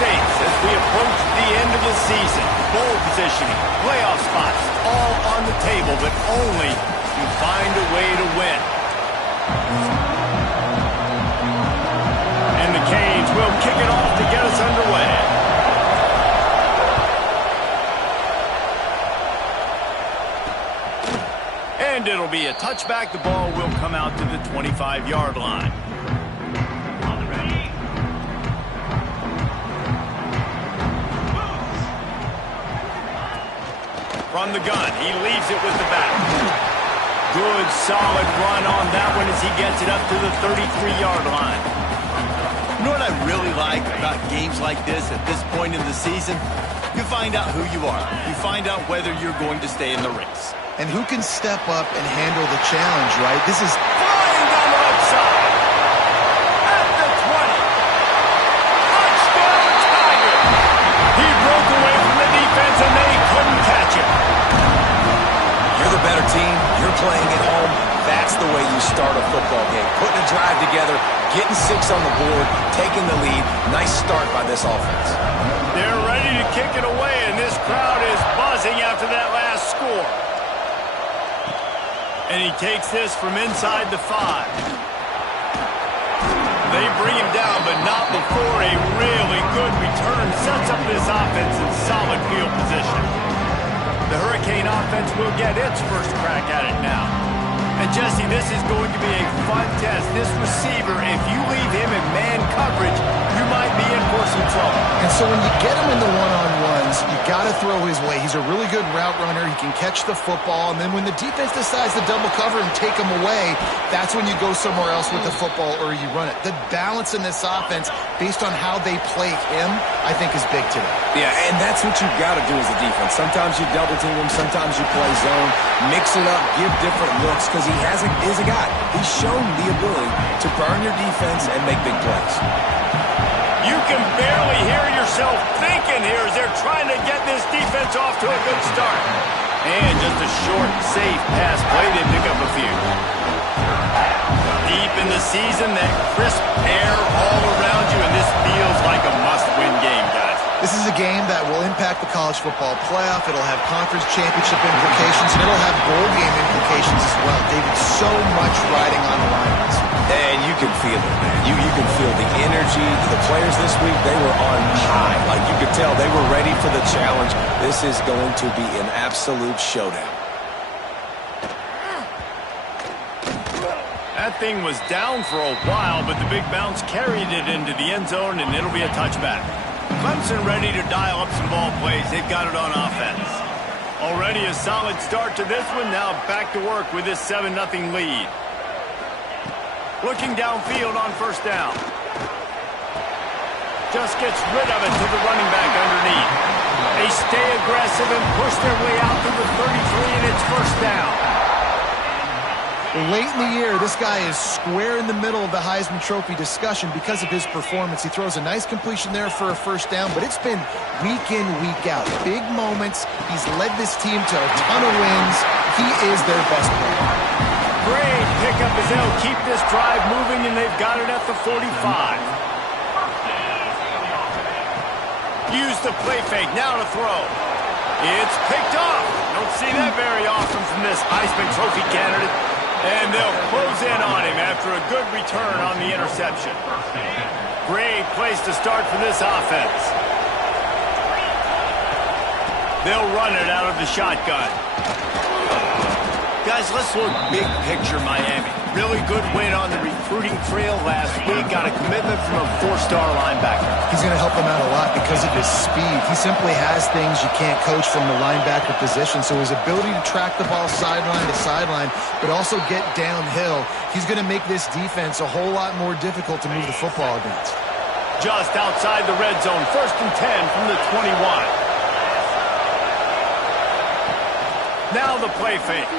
stakes as we approach the end of the season. Bowl positioning, playoff spots, all on the table, but only to find a way to win. And the Canes will kick it off to get us underway. And it'll be a touchback. The ball will come out to the 25-yard line. From the gun, he leaves it with the back. Good, solid run on that one as he gets it up to the 33-yard line. You know what I really like about games like this at this point in the season? You find out who you are. You find out whether you're going to stay in the race. And who can step up and handle the challenge, right? This is flying down the right side. At the 20. Touchdown, Tiger. He broke away from the defense and they couldn't catch him. You're the better team. You're playing at home. That's the way you start a football game. Putting a drive together, getting 6 on the board, taking the lead. Nice start by this offense. They're ready to kick it away, and this crowd is buzzing after that last score. And he takes this from inside the 5. They bring him down, but not before a really good return sets up this offense in solid field position. The Hurricane offense will get its first crack at it now. And Jesse, this is going to be a fun test. This receiver, if you leave him in man coverage, you might be in for some trouble. And so when you get him in the one-on-ones, you got to throw his way. He's a really good route runner. He can catch the football. And then when the defense decides to double cover and take him away, that's when you go somewhere else with the football or you run it. The balance in this offense, based on how they play him, I think is big today. Yeah, and that's what you've got to do as a defense. Sometimes you double team him, sometimes you play zone, mix it up, give different looks, because he is a guy. He's shown the ability to burn your defense and make big plays. You can barely hear yourself thinking here as they're trying to get this defense off to a good start. And just a short, safe pass play. They pick up a few. Deep in the season, that crisp air all around you, and this feels like a must-win game, guys. This is a game that will impact the college football playoff. It'll have conference championship implications, and it'll have bowl game implications as well. David, so much riding on the line. And you can feel it, man. You can feel the energy. The players this week, they were on high. Like you could tell, they were ready for the challenge. This is going to be an absolute showdown. That thing was down for a while, but the big bounce carried it into the end zone, and it'll be a touchback. Clemson ready to dial up some ball plays. They've got it on offense. Already a solid start to this one. Now back to work with this 7-0 lead. Looking downfield on first down. Just gets rid of it to the running back underneath. They stay aggressive and push their way out to the 33, and it's first down. Late in the year, this guy is square in the middle of the Heisman Trophy discussion because of his performance. He throws a nice completion there for a first down, but it's been week in, week out. Big moments. He's led this team to a ton of wins. He is their best player. Great pickup as they'll keep this drive moving, and they've got it at the 45. Use the play fake, now to throw. It's picked off. Don't see that very often from this Heisman Trophy candidate. And they'll close in on him after a good return on the interception. Great place to start for this offense. They'll run it out of the shotgun. Guys, let's look big picture Miami. Really good win on the recruiting trail last week. Got a commitment from a 4-star linebacker. He's going to help them out a lot because of his speed. He simply has things you can't coach from the linebacker position. So his ability to track the ball sideline to sideline, but also get downhill, he's going to make this defense a whole lot more difficult to move the football against. Just outside the red zone, 1st and 10 from the 21. Now the play fake.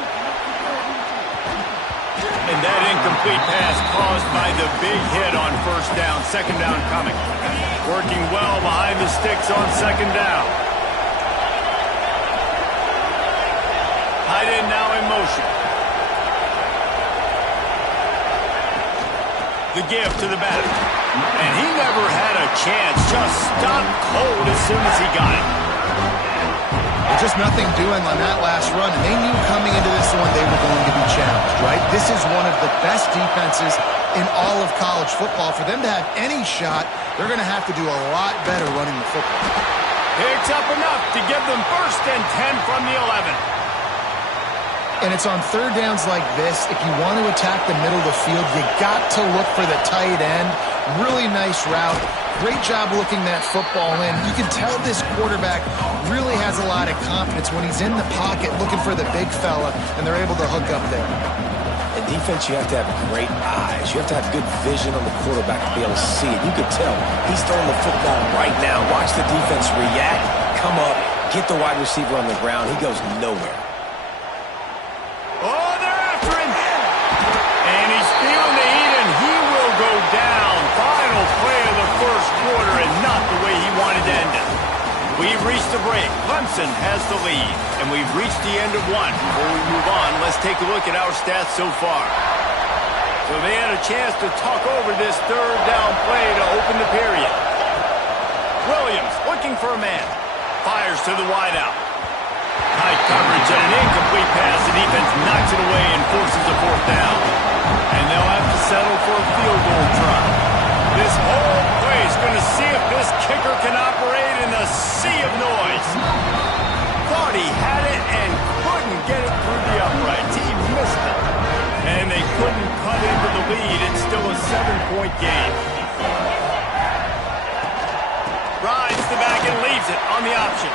And that incomplete pass caused by the big hit on first down. 2nd down coming. Working well behind the sticks on 2nd down. Tight end now in motion. The give to the back. And he never had a chance. Just stopped cold as soon as he got it. There's just nothing doing on that last run, and they knew coming into this one they were going to be challenged, right? This is one of the best defenses in all of college football. For them to have any shot, they're going to have to do a lot better running the football. Picks up enough to give them 1st and 10 from the 11. And it's on third downs like this. If you want to attack the middle of the field, you got to look for the tight end. Really nice route. Great job looking that football in. You can tell this quarterback really has a lot of confidence when he's in the pocket looking for the big fella, and they're able to hook up there. In defense, you have to have great eyes. You have to have good vision on the quarterback to be able to see it. You can tell he's throwing the football right now. Watch the defense react, come up, get the wide receiver on the ground. He goes nowhere. Oh, they're after him. And he's feeling the heat, and he will go down. Final play of the first quarter, and not the way he wanted to end it. We've reached the break. Clemson has the lead, and we've reached the end of one. Before we move on, let's take a look at our stats so far. So they had a chance to talk over this third down play to open the period. Williams looking for a man. Fires to the wideout. High coverage and an incomplete pass. The defense knocks it away and forces a 4th down. And they'll have to settle for a field goal try. This whole play is going to see if this kicker can operate in the sea of noise. Thought he had it and couldn't get it through the uprights. He missed it. And they couldn't cut into the lead. It's still a 7-point game. Rides the back and leaves it on the option.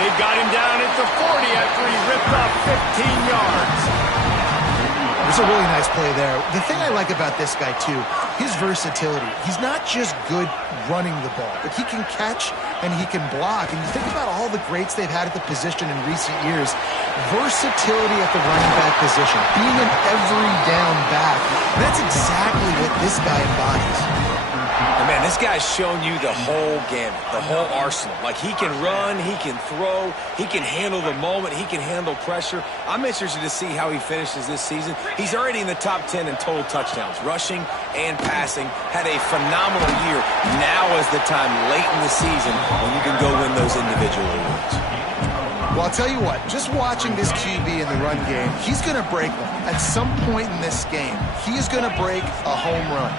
They've got him down at the 40 after he ripped off 15 yards. There's a really nice play there. The thing I like about this guy, too, his versatility. He's not just good running the ball, but he can catch and he can block. And you think about all the greats they've had at the position in recent years. Versatility at the running back position, being an every down back. That's exactly what this guy embodies. And man, this guy's shown you the whole gamut, the whole arsenal. Like, he can run, he can throw, he can handle the moment, he can handle pressure. I'm interested to see how he finishes this season. He's already in the top 10 in total touchdowns, rushing and passing. Had a phenomenal year. Now is the time late in the season when you can go win those individual awards. Well, I'll tell you what, just watching this QB in the run game, he's going to break them. At some point in this game, he is going to break a home run.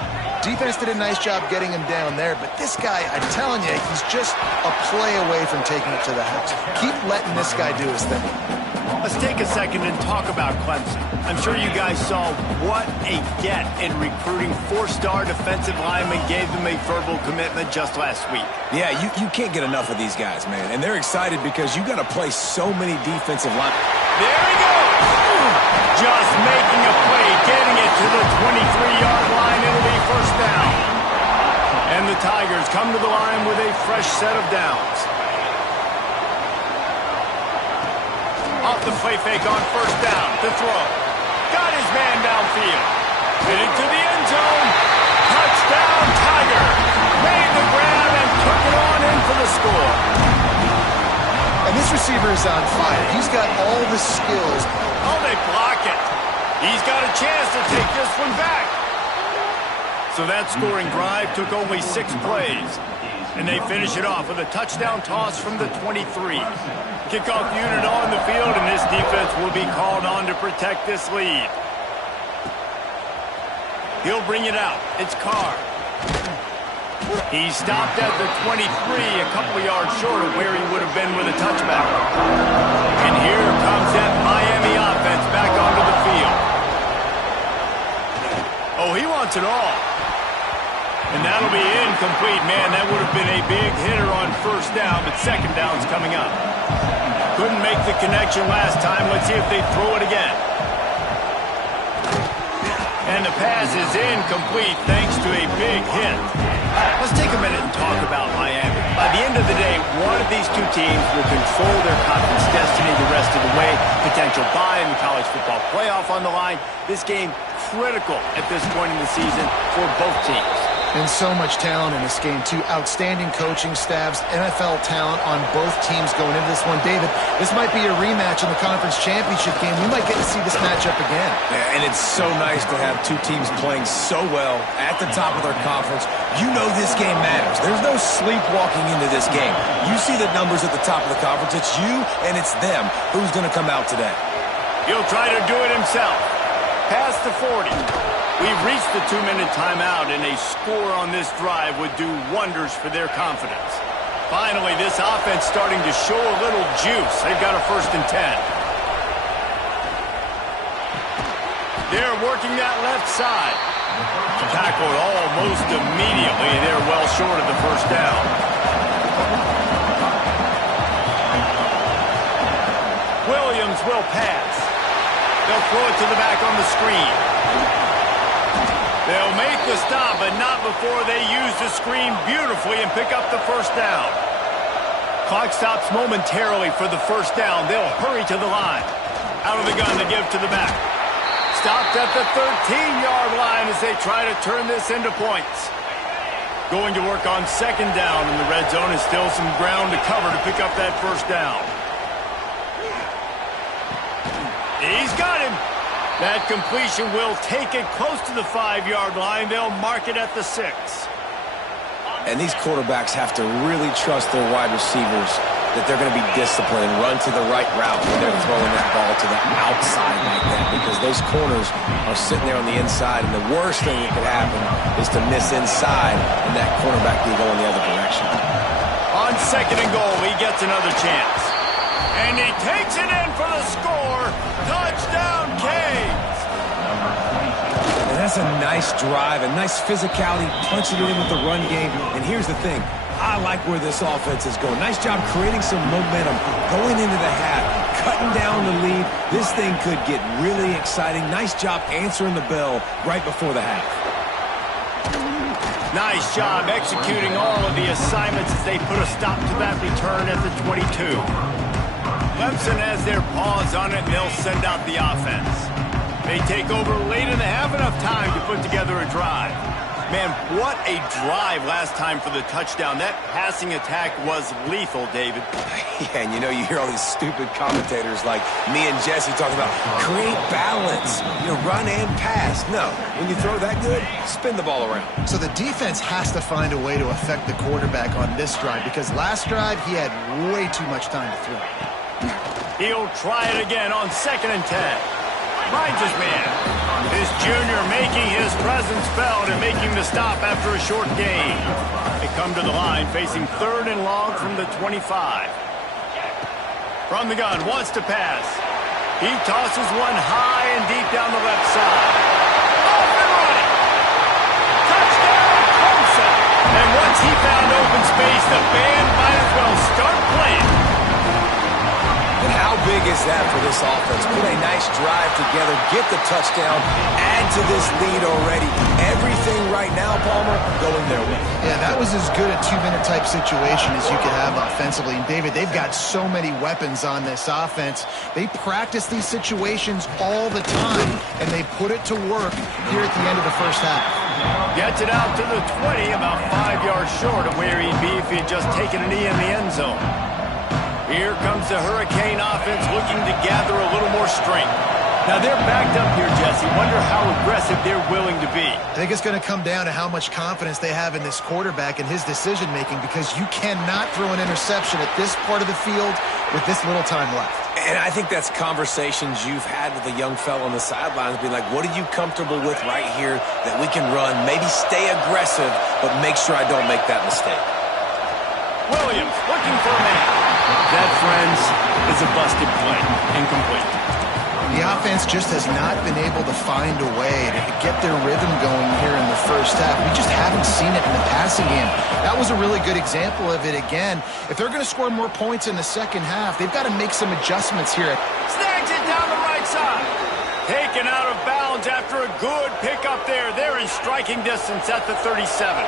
Defense did a nice job getting him down there, but this guy, I'm telling you, he's just a play away from taking it to the house. Keep letting this guy do his thing. Let's take a second and talk about Clemson. I'm sure you guys saw what a get in recruiting. 4-star defensive linemen gave them a verbal commitment just last week. Yeah, you can't get enough of these guys, man. And they're excited because you got to play so many defensive linemen. There he goes! Just making a play, getting it to the 23-yard line. It'll be 1st down. And the Tigers come to the line with a fresh set of downs. Off the play fake on 1st down to throw. Got his man downfield. Headed to the end zone. Touchdown, Tiger. Made the grab and took it on in for the score. And this receiver is on fire. He's got all the skills. Oh, they block it. He's got a chance to take this one back. So that scoring drive took only 6 plays. And they finish it off with a touchdown toss from the 23. Kickoff unit on the field, and this defense will be called on to protect this lead. He'll bring it out. It's Carr. He stopped at the 23, a couple of yards short of where he would have been with a touchback. And here comes that Miami offense back onto the field. Oh, he wants it all. And that'll be incomplete. Man, that would have been a big hitter on 1st down, but 2nd down's coming up. Couldn't make the connection last time. Let's see if they throw it again. And the pass is incomplete thanks to a big hit. Let's take a minute and talk about Miami. By the end of the day, one of these two teams will control their conference destiny the rest of the way. Potential bye in the college football playoff on the line. This game critical at this point in the season for both teams. And so much talent in this game, too. Outstanding coaching staffs, NFL talent on both teams going into this one. David, this might be a rematch in the conference championship game. We might get to see this matchup again. Yeah, and it's so nice to have two teams playing so well at the top of their conference. You know this game matters. There's no sleepwalking into this game. You see the numbers at the top of the conference. It's you and it's them. Who's going to come out today? He'll try to do it himself. Past the 40. We've reached the 2-minute timeout, and a score on this drive would do wonders for their confidence. Finally, this offense starting to show a little juice. They've got a 1st and 10. They're working that left side. Tackled almost immediately. They're well short of the 1st down. Williams will pass. They'll throw it to the back on the screen. They'll make the stop, but not before they use the screen beautifully and pick up the 1st down. Clock stops momentarily for the 1st down. They'll hurry to the line. Out of the gun to give to the back. Stopped at the 13-yard line as they try to turn this into points. Going to work on 2nd down in the red zone is still some ground to cover to pick up that 1st down. He's got him. That completion will take it close to the 5-yard line. They'll mark it at the 6. And these quarterbacks have to really trust their wide receivers that they're going to be disciplined and run to the right route when they're throwing that ball to the outside like that, because those corners are sitting there on the inside, and the worst thing that could happen is to miss inside and that cornerback can go in the other direction. On 2nd and goal, he gets another chance. And he takes it in for the score. Touchdown, Canes. And that's a nice drive, a nice physicality, punching it in with the run game. And here's the thing. I like where this offense is going. Nice job creating some momentum, going into the half, cutting down the lead. This thing could get really exciting. Nice job answering the bell right before the half. Nice job executing all of the assignments as they put a stop to that return at the 22. Clemson has their paws on it, and they'll send out the offense. They take over late in the half, enough time to put together a drive. Man, what a drive last time for the touchdown. That passing attack was lethal, David. Yeah, and you hear all these stupid commentators like me and Jesse talking about create balance, run and pass. No, when you throw that good, spin the ball around. So the defense has to find a way to affect the quarterback on this drive, because last drive he had way too much time to throw. He'll try it again on 2nd and 10. Finds his man. This junior making his presence felt and making the stop after a short gain. They come to the line facing 3rd and long from the 25. From the gun, wants to pass. He tosses one high and deep down the left side. Off and running. Touchdown, Clemson. And once he found open space, the band might as well start playing. And how big is that for this offense? Put a nice drive together, get the touchdown, add to this lead already. Everything right now, Palmer, going their way. Yeah, that was as good a 2-minute type situation as you could have offensively. And David, they've got so many weapons on this offense. They practice these situations all the time, and they put it to work here at the end of the 1st half. Gets it out to the 20, about 5 yards short of where he'd be if he had just taken a knee in the end zone. Here comes the Hurricane offense looking to gather a little more strength. Now they're backed up here, Jesse. Wonder how aggressive they're willing to be. I think it's going to come down to how much confidence they have in this quarterback and his decision-making, because you cannot throw an interception at this part of the field with this little time left. And I think that's conversations you've had with a young fellow on the sidelines, being like, what are you comfortable with right here that we can run? Maybe stay aggressive, but make sure I don't make that mistake. Williams looking for a man. That, friends, is a busted play. Incomplete. The offense just has not been able to find a way to get their rhythm going here in the 1st half. We just haven't seen it in the passing game. That was a really good example of it again. If they're going to score more points in the 2nd half, they've got to make some adjustments here. Snags it down the right side. Taken out of bounds after a good pickup there. They're in striking distance at the 37.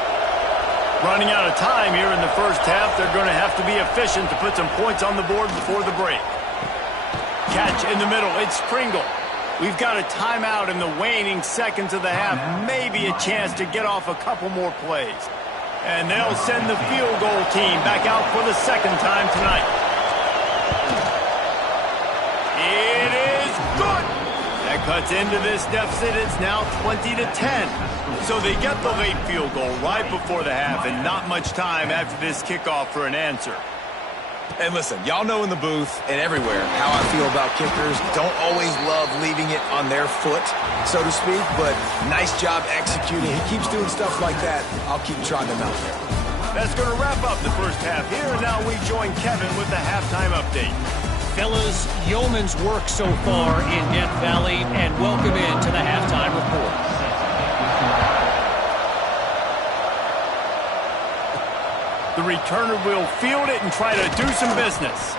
Running out of time here in the 1st half. They're going to have to be efficient to put some points on the board before the break. Catch in the middle. It's Pringle. We've got a timeout in the waning seconds of the half. Maybe a chance to get off a couple more plays. And they'll send the field goal team back out for the second time tonight. It is good. That cuts into this deficit. It's now 20-10. So they get the late field goal right before the half and not much time after this kickoff for an answer. And listen, y'all know in the booth and everywhere how I feel about kickers. Don't always love leaving it on their foot, so to speak, but nice job executing. He keeps doing stuff like that. I'll keep trotting him out there. That's going to wrap up the first half here, and now we join Kevin with the halftime update. Fellas, yeoman's work so far in Death Valley, and welcome into the halftime report. The returner will field it and try to do some business.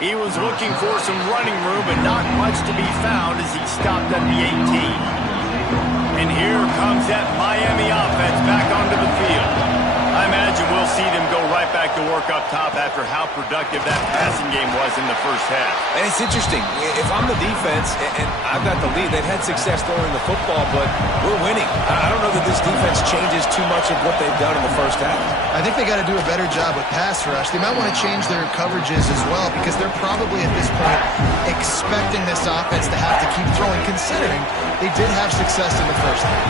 He was looking for some running room, but not much to be found as he stopped at the 18. And here comes that Miami offense back onto the field. I imagine we'll see them go right back to work up top after how productive that passing game was in the first half. And it's interesting. If I'm the defense and I've got the lead, they've had success throwing the football, but we're winning. I don't know that this defense changes too much of what they've done in the first half. I think they got to do a better job with pass rush. They might want to change their coverages as well because they're probably at this point expecting this offense to have to keep throwing, considering they did have success in the first half.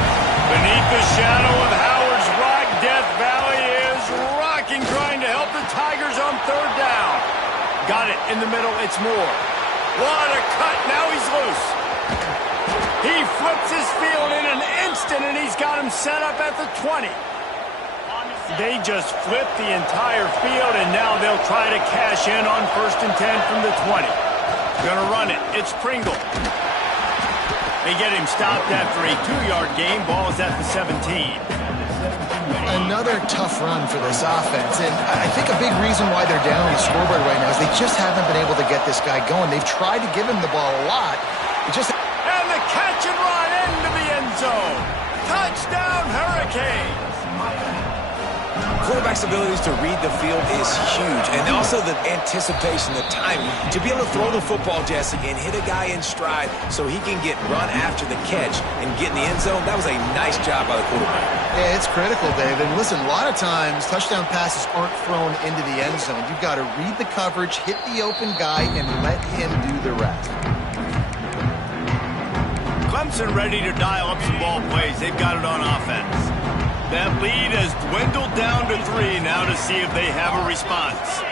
Beneath the shadow of Howard's Rock, Death Valley is rocking, trying to help the Tigers on third down. Got it in the middle. It's Moore. What a cut. Now he's loose. He flips his field in an instant, and he's got him set up at the 20. They just flipped the entire field, and now they'll try to cash in on 1st and 10 from the 20. Gonna run it. It's Pringle. They get him stopped after a 2-yard gain. Ball is at the 17. Another tough run for this offense, and I think a big reason why they're down on the scoreboard right now is they just haven't been able to get this guy going. They've tried to give him the ball a lot. And the catch and run into the end zone. Touchdown, Hurricanes. Quarterback's abilities to read the field is huge, and also the anticipation, the timing. To be able to throw the football, Jesse, and hit a guy in stride so he can get run after the catch and get in the end zone, that was a nice job by the quarterback. Yeah, it's critical, Dave. And listen, a lot of times touchdown passes aren't thrown into the end zone. You've got to read the coverage, hit the open guy, and let him do the rest. Clemson ready to dial up some ball plays. They've got it on offense. That lead has dwindled down to 3 now to see if they have a response.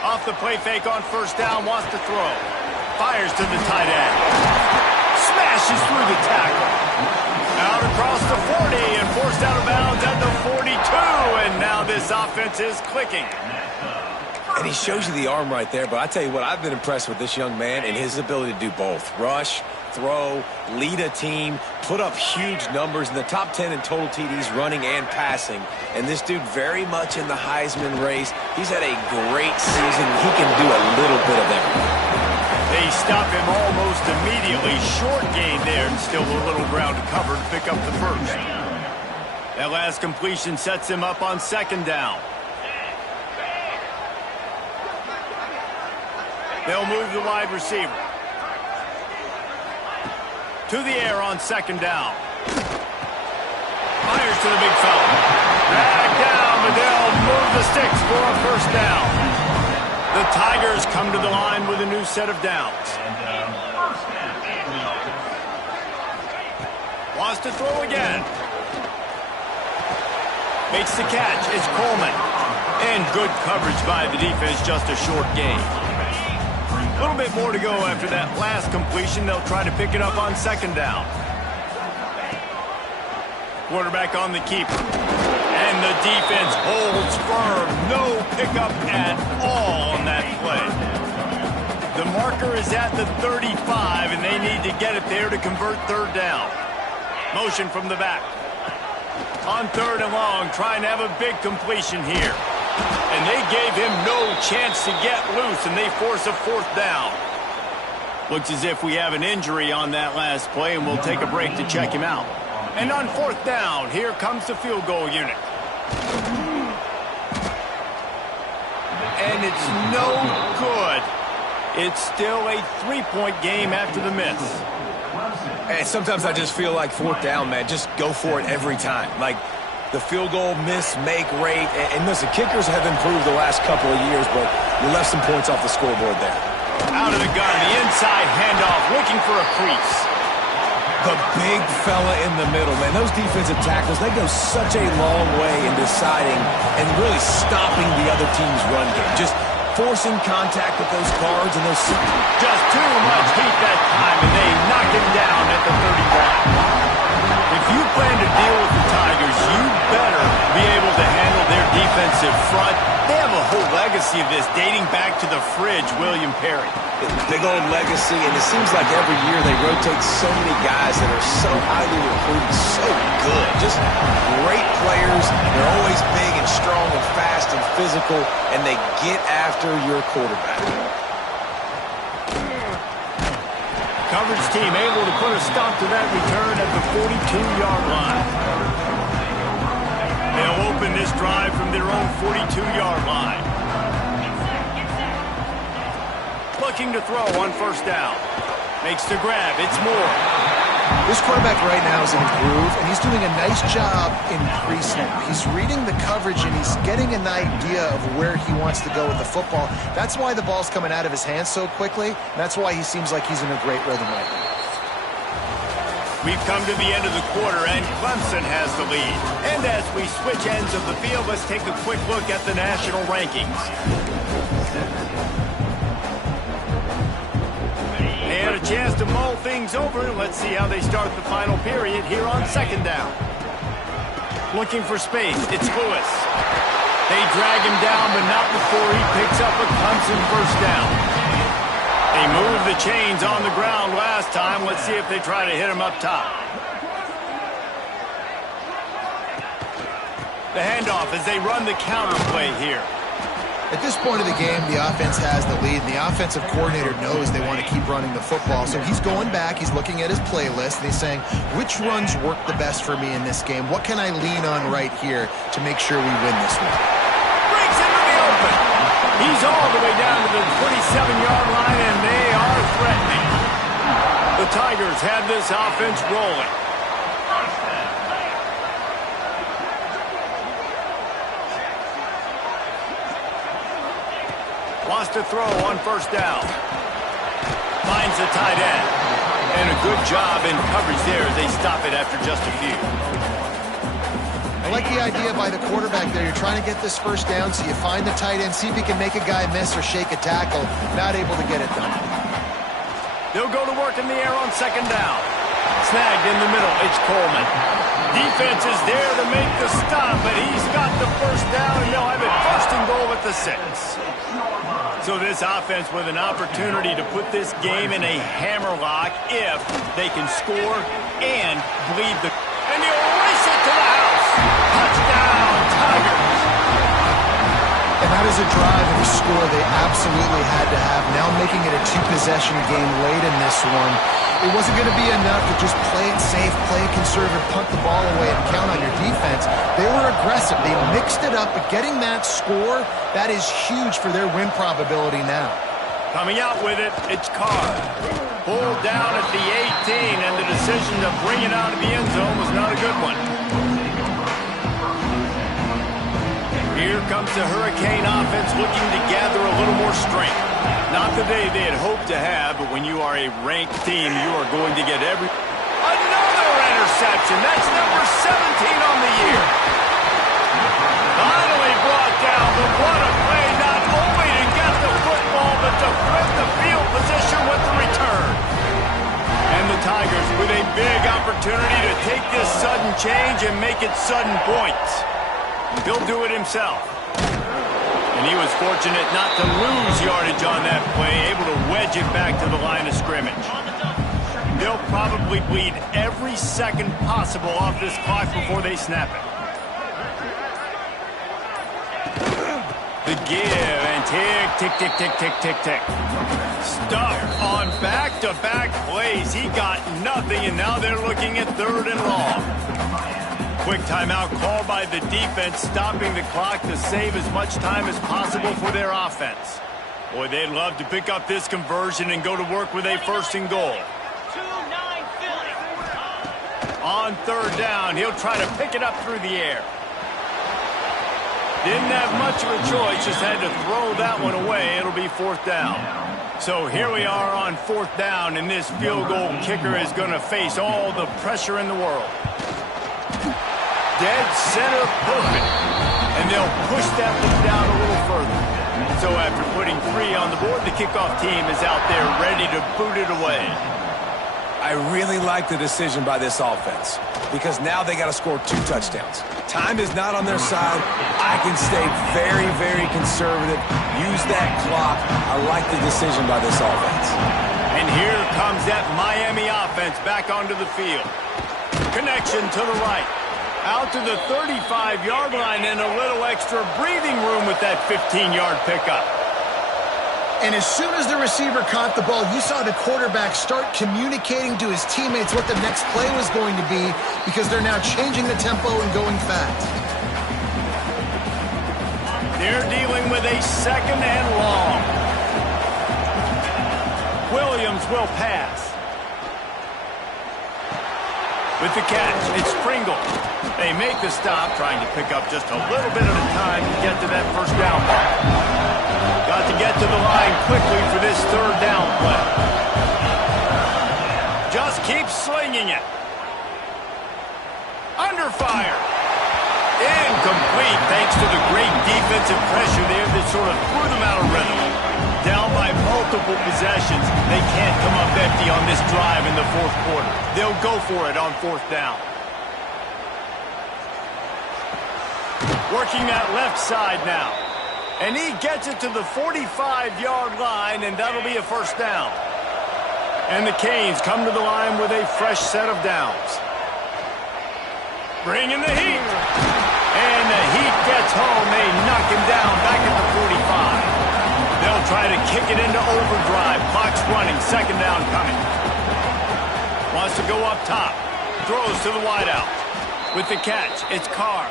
Off the play fake on 1st down, wants to throw. Fires to the tight end. Smashes through the tackle. Out across the 40 and forced out of bounds at the 42. And now this offense is clicking. And he shows you the arm right there, but I tell you what, I've been impressed with this young man and his ability to do both. Rush, throw, lead a team, put up huge numbers in the top 10 in total TDs running and passing. And this dude very much in the Heisman race. He's had a great season. He can do a little bit of everything. They stop him almost immediately. Short gain there and still a little ground to cover to pick up the first. That last completion sets him up on 2nd down. They'll move the wide receiver. To the air on 2nd down. Fires to the big fella. Back down, but they'll move the sticks for a 1st down. The Tigers come to the line with a new set of downs. Wants to throw again. Makes the catch. It's Coleman. And good coverage by the defense, just a short gain. A little bit more to go after that last completion. They'll try to pick it up on 2nd down. Quarterback on the keeper. And the defense holds firm. No pickup at all on that play. The marker is at the 35, and they need to get it there to convert 3rd down. Motion from the back. On 3rd and long, trying to have a big completion here. And they gave him no chance to get loose, and they force a 4th down. Looks as if we have an injury on that last play, and we'll take a break to check him out. And on 4th down, here comes the field goal unit. And it's no good. It's still a 3-point game after the miss. And sometimes I just feel like fourth down, man, just go for it every time. Like the field goal miss-make rate. And listen, kickers have improved the last couple of years, but you left some points off the scoreboard there. Out of the gun, the inside handoff, looking for a crease. The big fella in the middle, man. Those defensive tackles, they go such a long way in deciding and really stopping the other team's run game. Just forcing contact with those guards and those... Just too much heat that time, and they knock him down at the 31. If you plan to deal with the Tigers, you better be able to handle their defensive front. They have a whole legacy of this dating back to the fridge, William Perry. Big old legacy, and it seems like every year they rotate so many guys that are so highly recruited, so good. Just great players. They're always big and strong and fast and physical, and they get after your quarterback. Coverage team able to put a stop to that return at the 42-yard line. They'll open this drive from their own 42-yard line. Looking to throw on first down. Makes the grab. It's Moore. This quarterback right now is in a groove, and he's doing a nice job in pre-snap. He's reading the coverage, and he's getting an idea of where he wants to go with the football. That's why the ball's coming out of his hands so quickly, and that's why he seems like he's in a great rhythm right now. We've come to the end of the quarter, and Clemson has the lead. And as we switch ends of the field, let's take a quick look at the national rankings. They had a chance to mull things over. Let's see how they start the final period here on second down. Looking for space. It's Lewis. They drag him down, but not before he picks up a Clemson first down. They moved the chains on the ground last time. Let's see if they try to hit him up top. The handoff as they run the counter play here. At this point of the game, the offense has the lead, and the offensive coordinator knows they want to keep running the football. So he's going back, he's looking at his playlist, and he's saying, which runs work the best for me in this game? What can I lean on right here to make sure we win this one? Breaks into the open. He's all the way down to the 27-yard line, and they are threatening. The Tigers have this offense rolling. Wants to throw on first down. Finds the tight end. And a good job in coverage there as they stop it after just a few. I like the idea by the quarterback there. You're trying to get this first down, so you find the tight end, see if he can make a guy miss or shake a tackle. Not able to get it done. They'll go to work in the air on second down. Snagged in the middle. It's Coleman. Defense is there to make the stop, but he's got the first down, and they'll have it first and goal at the 6. So this offense with an opportunity to put this game in a hammerlock if they can score and bleed the... And he'll race it to the house. Touchdown, Tigers. And that is a drive and a score they absolutely had to have. Now making it a two-possession game late in this one. It wasn't going to be enough to just play it safe, play it conservative, punt the ball away, and count on your defense. They were aggressive. They mixed it up, but getting that score, that is huge for their win probability now. Coming out with it, it's Carr. Pulled down at the 18, and the decision to bring it out of the end zone was not a good one. Here comes the Hurricane offense looking to gather a little more strength. Not the day they had hoped to have, but when you are a ranked team, you are going to get every... Another interception! That's number 17 on the year. Finally brought down, but what a play, not only to get the football, but to flip the field position with the return. And the Tigers with a big opportunity to take this sudden change and make it sudden points. He'll do it himself. And he was fortunate not to lose yardage on that play, able to wedge it back to the line of scrimmage. They'll probably bleed every second possible off this clock before they snap it. The give and tick, tick, tick, tick, tick, tick, tick. Stuck on back-to-back plays. He got nothing, and now they're looking at third and long. Quick timeout called by the defense, stopping the clock to save as much time as possible for their offense. Boy, they'd love to pick up this conversion and go to work with a 1st and goal. On 3rd down, he'll try to pick it up through the air. Didn't have much of a choice, just had to throw that one away. It'll be 4th down. So here we are on 4th down, and this field goal kicker is going to face all the pressure in the world. Dead center perfect. And they'll push that one down a little further. So after putting 3 on the board, the kickoff team is out there ready to boot it away. I really like the decision by this offense because now they got to score 2 touchdowns. Time is not on their side. I can stay very, very conservative. Use that clock. I like the decision by this offense. And here comes that Miami offense back onto the field. Connection to the right. Out to the 35-yard line and a little extra breathing room with that 15-yard pickup. And as soon as the receiver caught the ball, you saw the quarterback start communicating to his teammates what the next play was going to be because they're now changing the tempo and going fast. They're dealing with a 2nd and long. Williams will pass. With the catch, it's Pringle. They make the stop, trying to pick up just a little bit at a time to get to that 1st down mark. Got to get to the line quickly for this 3rd down play. Just keep slinging it. Under fire. Incomplete thanks to the great defensive pressure there that sort of threw them out of rhythm. Down by multiple possessions, they can't come up empty on this drive in the 4th quarter. They'll go for it on 4th down. Working that left side now. And he gets it to the 45-yard line, and that'll be a 1st down. And the Canes come to the line with a fresh set of downs. Bringing the heat. And the Heat gets home. They knock him down back at the 45. They'll try to kick it into overdrive. Clock's running. 2nd down coming. Wants to go up top. Throws to the wideout. With the catch, it's Carr.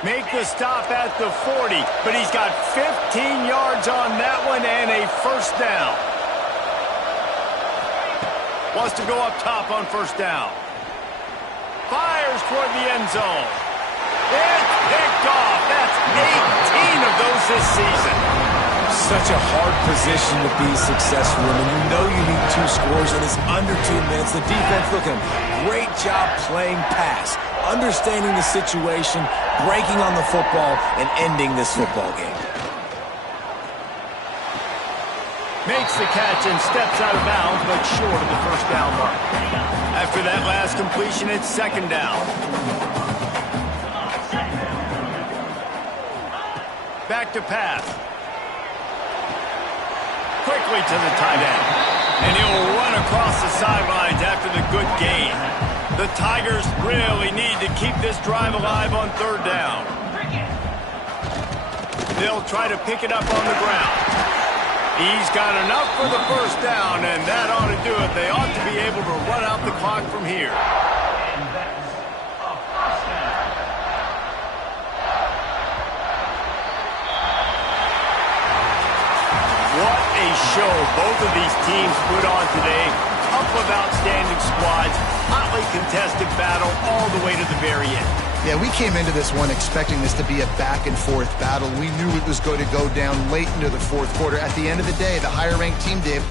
Make the stop at the 40, but he's got 15 yards on that one and a 1st down. Wants to go up top on 1st down. Fires toward the end zone. It's picked off. That's 18 of those this season. Such a hard position to be successful in. You know you need 2 scores, and it's under 2 minutes. The defense looking great job playing pass, understanding the situation, breaking on the football, and ending this football game. Makes the catch and steps out of bounds, but short of the 1st down mark. After that last completion, it's 2nd down. Back to pass. Quickly to the tight end. And he'll run across the sidelines after the good gain. The Tigers really need to keep this drive alive on 3rd down. They'll try to pick it up on the ground. He's got enough for the 1st down, and that ought to do it. They ought to be able to run out the clock from here. What a show both of these teams put on today. Couple of outstanding squads, hotly contested battle all the way to the very end. Yeah, we came into this one expecting this to be a back-and-forth battle. We knew it was going to go down late into the 4th quarter. At the end of the day, the higher-ranked team, Dave,